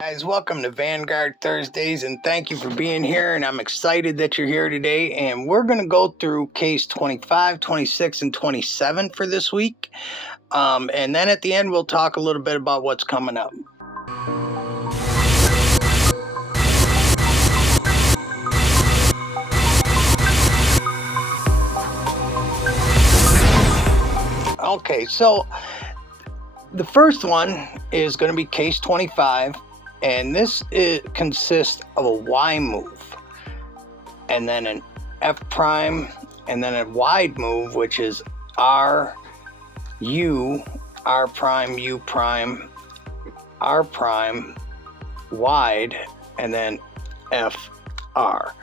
Guys, welcome to Vanguard Thursdays, and thank you for being here, and I'm excited that you're here today. And we're going to go through case 25, 26, and 27 for this week, and then at the end we'll talk a little bit about what's coming up. Okay, so the first one is going to be case 25. And this consists of a Y move, and then an F prime, and then a wide move, which is R, U, R prime, U prime, R prime, wide, and then F, R.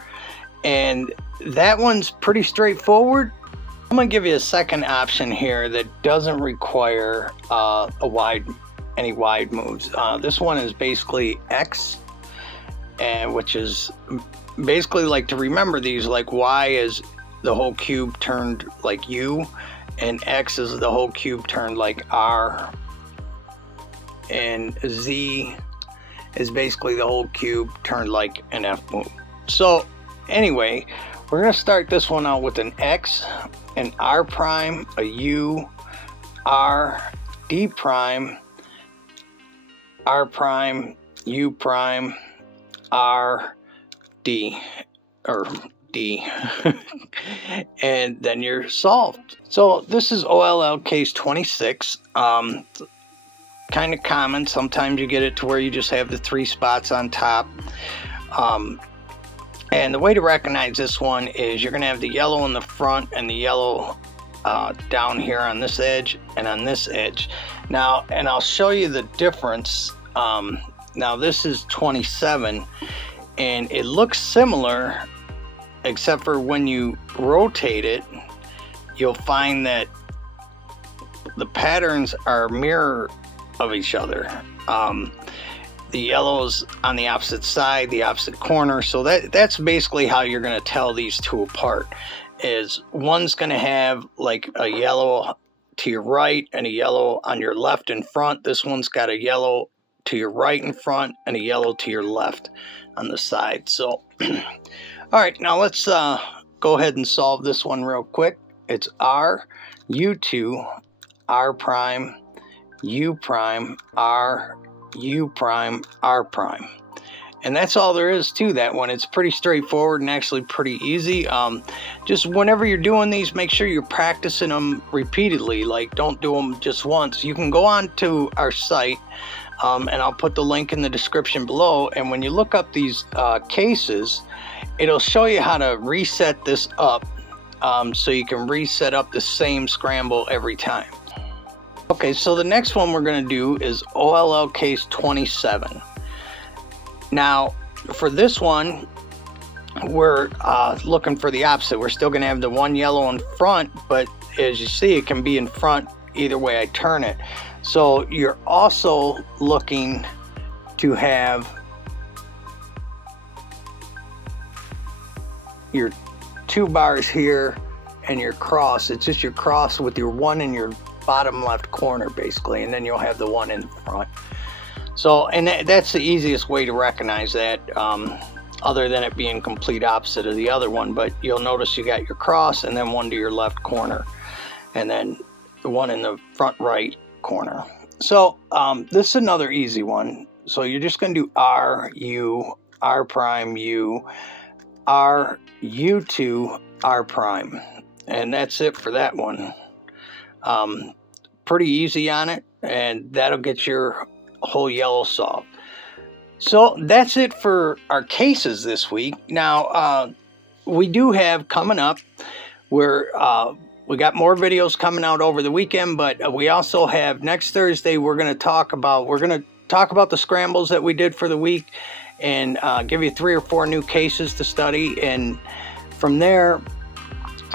And that one's pretty straightforward. I'm going to give you a second option here that doesn't require any wide moves. This one is basically X, and which is basically like, to remember these, like Y is the whole cube turned like U, and X is the whole cube turned like R, and Z is basically the whole cube turned like an F move. So anyway, we're going to start this one out with an X, an R prime, a U, R, D prime, R prime, U prime, R, D, or D, and then you're solved. So this is OLL case 26. Kind of common. Sometimes you get it to where you just have the three spots on top. And the way to recognize this one is you're going to have the yellow in the front and the yellow down here on this edge and on this edge. Now, and I'll show you the difference. Now this is 27, and it looks similar, except for when you rotate it, you'll find that the patterns are mirror of each other. The yellow's on the opposite side, the opposite corner. So that's basically how you're going to tell these two apart. Is one's going to have like a yellow to your right and a yellow on your left in front. This one's got a yellow to your right in front and a yellow to your left on the side. So all right, now let's go ahead and solve this one real quick. It's R, U2, R prime, U prime, R, U prime, R prime. And that's all there is to that one. It's pretty straightforward and actually pretty easy. Just whenever you're doing these, make sure you're practicing them repeatedly. Like, don't do them just once. You can go on to our site, and I'll put the link in the description below. And when you look up these cases, it'll show you how to reset this up, so you can reset up the same scramble every time. Okay, so the next one we're going to do is OLL case 27. Now, for this one, we're looking for the opposite. We're still going to have the one yellow in front, but as you see, it can be in front either way I turn it. So you're also looking to have your two bars here and your cross. It's just your cross with your one in your bottom left corner, basically, and then you'll have the one in front. So, and that's the easiest way to recognize that, other than it being complete opposite of the other one. But you'll notice you got your cross and then one to your left corner, and then the one in the front right corner. So this is another easy one. So you're just going to do R, U, R prime, U, R, U2, R prime. And that's it for that one. Pretty easy on it, and that'll get your whole yellow solved. So that's it for our cases this week. Now, we do have coming up, we got more videos coming out over the weekend, but we also have next Thursday, we're going to talk about the scrambles that we did for the week, and give you 3 or 4 new cases to study. And from there,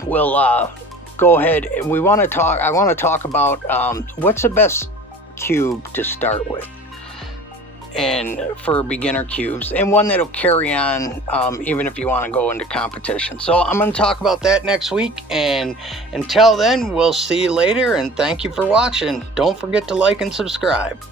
we'll go ahead. I want to talk about what's the best cube to start with, and for beginner cubes, and one that'll carry on even if you want to go into competition. So I'm going to talk about that next week, and until then, we'll see you later, and thank you for watching. Don't forget to like and subscribe.